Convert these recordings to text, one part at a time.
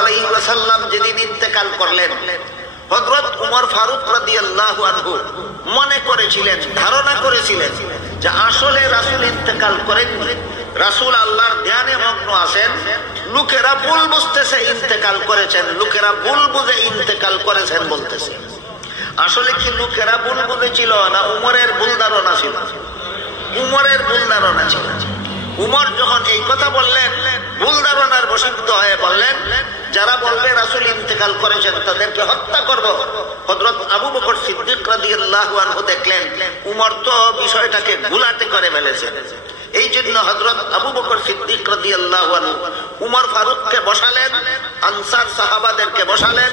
আলাইহি ওয়াসাল্লাম যেদিন ইন্তেকাল করলেন, হযরত উমর ফারুক রাদিয়াল্লাহু আনহু মনে করেছিলেন, ধারণা করেছিলেন যে আসলে রাসূল ইন্তেকাল করেন, রাসূল আল্লাহর ধ্যানে মগ্ন আছেন, লোকেরা ভুল বুঝতেছে ইন্তেকাল করেছেন, লোকেরা ভুল বুঝে ইন্তেকাল করেছেন বলতেছে। আসলে কি লোকেরা ভুল বুঝেছিল না উমরের ভুল ধারণা ছিল? উমরের ভুল ধারণা ছিল। উমর যখন এই কথা বললেন, ভুল ধারণার বশীভূত হয়ে বললেন, যারা বলবে রাসূল ইন্তেকাল করেছেন তাদেরকে হত্যা করব। হযরত আবু বকর সিদ্দিক রাদিয়াল্লাহু আনহু দেখলেন উমর তো বিষয়টাকে গুলাটে করে ফেলেছেন। এই জন্য হযরত আবু বকর সিদ্দিক রাদিয়াল্লাহু আনহু উমর ফারুককে বসালেন, আনসার সাহাবাদেরকে বসালেন,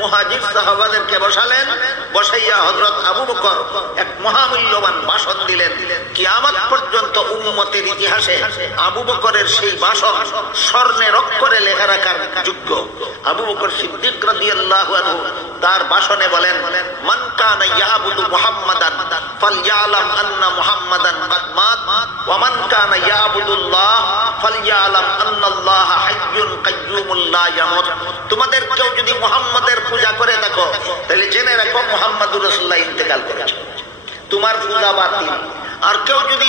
মুহাজির সাহাবাদেরকে বসালেন, বসাইয়া হযরত আবু বকর এক মহামূল্যবান ভাষণ দিলেন। কিয়ামত পর্যন্ত উম্মতের ইতিহাসে আবু বকরের সেই ভাষণ স্বর্ণের অক্ষরে লেখা রাখার যোগ্য। আবু বকর সিদ্দিক রাদিয়াল্লাহু আনহু তার ভাষণে বলেন, মান কানা ইয়াবুদু মুহাম্মাদান ফালইয়ালাম আন্না মুহাম্মাদান কাদ মাত ওয়া মান কানা ইয়াবুদুল্লাহ ফালইয়ালাম আন্নাল্লাহা হাইয়্যুন কাইয়্যুমুন লা ইয়ামুত। তোমাদের কেউ যদি মুহাম্মাদের পূজা করে থাকো তাহলে জেনে রাখো মুহাম্মদুর রাসূলুল্লাহ ইন্তেকাল করেছেন, তোমার পূজা বাতিল। আর কেউ যদি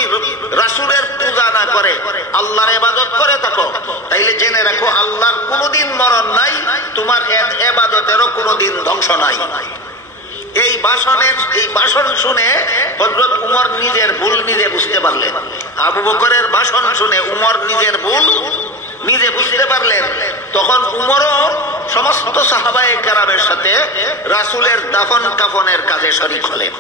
রাসূলের পূজা না করে আল্লাহর ইবাদত করে থাকো তাইলে জেনে রাখো আল্লাহর কোনোদিন মরণ নাই, তোমার ইবাদতেরও কোনোদিন ধ্বংস নাই। এই ভাষণ শুনে হযরত উমর নিজের ভুল নিজে বুঝতে পারলেন। আবু বকরের ভাষণ শুনে উমর নিজের ভুল নিজে বুঝতে পারলেন। তখন উমরও সমস্ত সাহাবায়ে কেরামের সাথে রাসূলের দাফন কাফনের কাজে শরীক হলেন।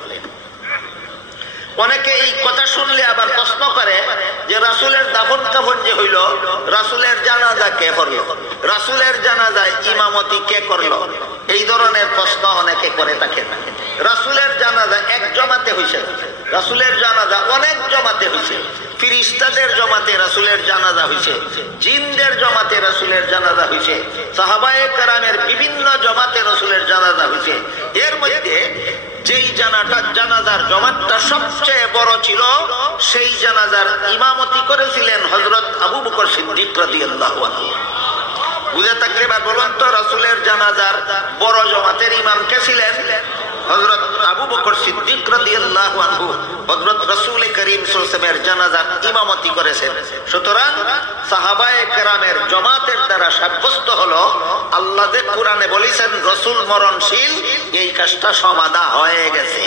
অনেকে এই কথা শুনলে আবার প্রশ্ন করে যে রাসূলের দাফন কাফন যে হইল, রাসূলের জানাজা কে করলো, রাসূলের জানাজায় ইমামতি কে করলো, এই ধরনের প্রশ্ন অনেকে করে থাকেন। রাসূলের জানাজা এক জমাতে হইছে, রাসূলের জানাজা অনেক জমাতে হইছে। ফেরেশতাদের জমাতে রাসূলের জানাজা হইছে, জিনদের জমাতে রাসূলের জানাজা হইছে, সাহাবায়ে কেরামের বিভিন্ন জমাতে রাসূলের জানাজা হইছে। এর মধ্যে যেই জানাজার জমাতটা সবচেয়ে বড় ছিল, সেই জানাজার ইমামতি করেছিলেন হযরত আবু বকর সিদ্দিক রাদিয়াল্লাহু আনহু। বুঝে থাকলে বা বলুন তো, রাসূলের জানাজার বড় জমাতের ইমাম কে ছিলেন? হযরত আবু বকর সিদ্দিক রাদিয়াল্লাহু আনহু হযরত রাসূল করিম সাল্লাল্লাহু আলাইহি ওয়াসাল্লামের জানাজার ইমামতি করেছেন। সুতরাং সাহাবায়ে কেরামের জমাতের দ্বারা সাব্যস্ত হলো আল্লাহ যে কোরআনে বলেছেন রাসূল মরণশীল, এই কাজটা সমাধা হয়ে গেছে।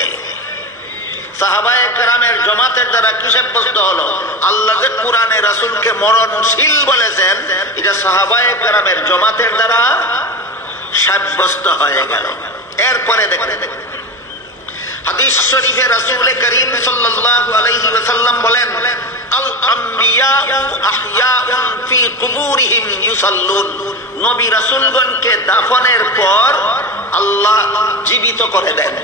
সাহাবায়ে কেরামের জমাতের দ্বারা কি সাব্যস্ত হলো? আল্লাহ যে কোরআনে রাসূলকে মরণশীল বলেছেন, এটা সাহাবায়ে কেরামের জমাতের দ্বারা সাব্যস্ত হয়ে গেল। এরপরে দেখেন হাদিস শরীফে রাসূল করিম সাল্লাল্লাহু আলাইহি ওয়াসাল্লাম বলেন, আল আমবিয়াউ আহইয়াউন ফি কুবুরিহিম ইউসাল্লুন। নবী রাসূলগণকে দাফনের পর আল্লাহ জীবিত করে দেন।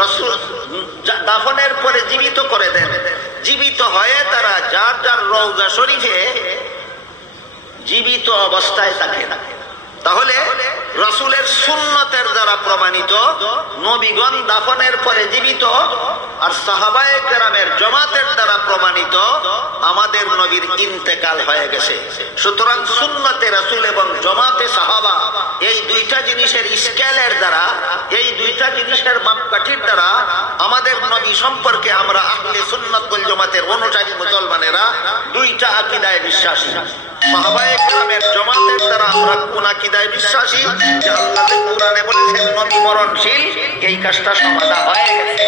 রাসূল দাফনের পরে জীবিত করে দেন। জীবিত হয়ে তারা যার যার রওজা শরীফে জীবিত অবস্থায় থাকেন। তাহলে রাসূলের সুন্নতের দ্বারা প্রমাণিত নবীগণ দাফনের পরে জীবিত, আর সাহাবায়ে কেরামের জমাতের দ্বারা প্রমাণিত আমাদের নবীর ইন্তেকাল হয়ে গেছে। সুতরাং সুন্নতে রাসূল এবং জমাতে সাহাবা, এই দুইটা জিনিসের স্কেলের দ্বারা, এই দুইটা জিনিসের মাপকাঠির দ্বারা আমাদের নবী সম্পর্কে আমরা আহলে সুন্নাত ওয়াল জামাতের অনুসারী মুসলমানেরা দুইটা আকীদায় বিশ্বাসী। সাহাবায়ে কেরামের জমাতের দ্বারা আমরা কোন আকীদায় বিশ্বাসী? যে আল্লাহ কোরআনে বলেছেন নবী মরণশীল, এই কাজটা সমাধা হয়ে গেছে।